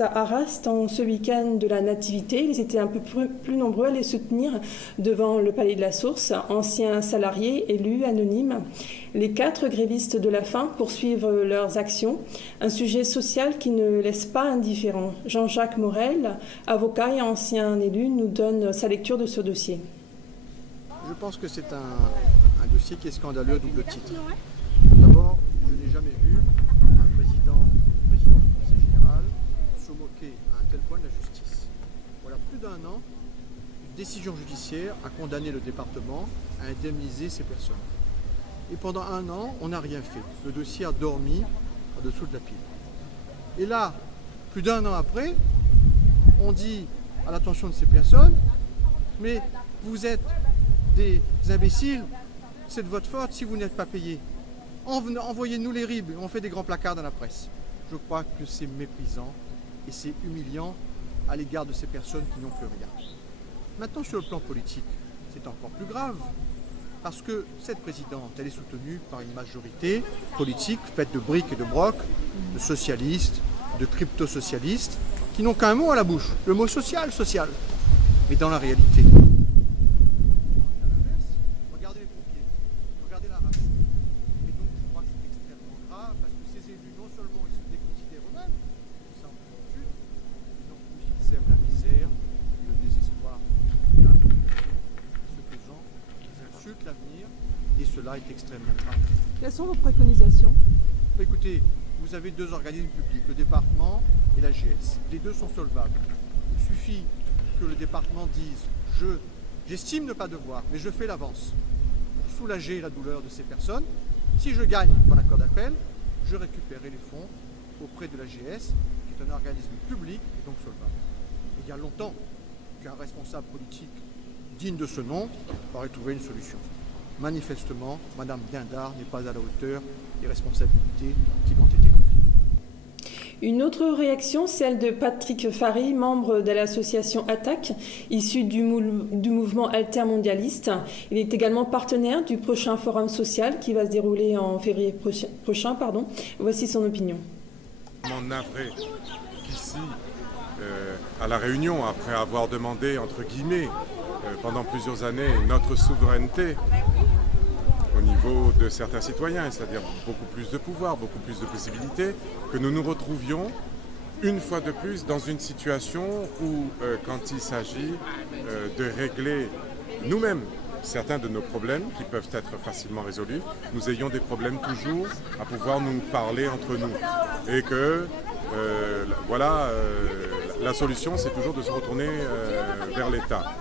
À Arras, en ce week-end de la Nativité, ils étaient un peu plus nombreux à les soutenir devant le Palais de la Source, anciens salariés, élus, anonymes. Les 4 grévistes de la faim poursuivent leurs actions, un sujet social qui ne laisse pas indifférent. Jean-Jacques Morel, avocat et ancien élu, nous donne sa lecture de ce dossier. Je pense que c'est un dossier qui est scandaleux à double titre. D'abord, je n'ai jamais vu un président du Conseil général se moquer à un tel point de la justice. Voilà plus d'un an, une décision judiciaire a condamné le département à indemniser ces personnes. Et pendant un an, on n'a rien fait. Le dossier a dormi en dessous de la pile. Et là, plus d'un an après, on dit à l'attention de ces personnes, mais vous êtes des imbéciles, c'est de votre faute si vous n'êtes pas payés. Envoyez-nous les RIB, on fait des grands placards dans la presse. Je crois que c'est méprisant et c'est humiliant à l'égard de ces personnes qui n'ont plus rien. Maintenant, sur le plan politique, c'est encore plus grave, parce que cette présidente, elle est soutenue par une majorité politique faite de briques et de brocs, de socialistes, de crypto-socialistes, qui n'ont qu'un mot à la bouche, le mot social, social. Mais dans la réalité, regardez les pompiers, regardez la race. Et donc je crois que c'est extrêmement grave, parce que ces élus, non seulement ils se déconsidèrent eux-mêmes, ça en fait une, mais en plus ils sèment la misère et le désespoir dans la population. Ce faisant, ils insultent l'avenir, et cela est extrêmement grave. Quelles sont vos préconisations ? Écoutez, vous avez 2 organismes publics, le département et la GS. Les 2 sont solvables. Il suffit que le département dise « j'estime ne pas devoir, mais je fais l'avance » pour soulager la douleur de ces personnes. Si je gagne dans l'accord d'appel, je récupérerai les fonds auprès de la GS, qui est un organisme public et donc solvable. Il y a longtemps qu'un responsable politique digne de ce nom aurait trouvé une solution. Manifestement, Madame Guindard n'est pas à la hauteur des responsabilités qui lui ont été confiées. Une autre réaction, celle de Patrick Fary, membre de l'association ATTAC, issu du mouvement altermondialiste. Il est également partenaire du prochain forum social qui va se dérouler en février prochain. Voici son opinion. Navré qu'ici, à La Réunion, après avoir demandé, entre guillemets, pendant plusieurs années, notre souveraineté au niveau de certains citoyens, c'est-à-dire beaucoup plus de pouvoir, beaucoup plus de possibilités, que nous nous retrouvions une fois de plus dans une situation où, quand il s'agit de régler nous-mêmes certains de nos problèmes qui peuvent être facilement résolus, nous ayons des problèmes toujours à pouvoir nous parler entre nous. Et que, la solution, c'est toujours de se retourner vers l'État.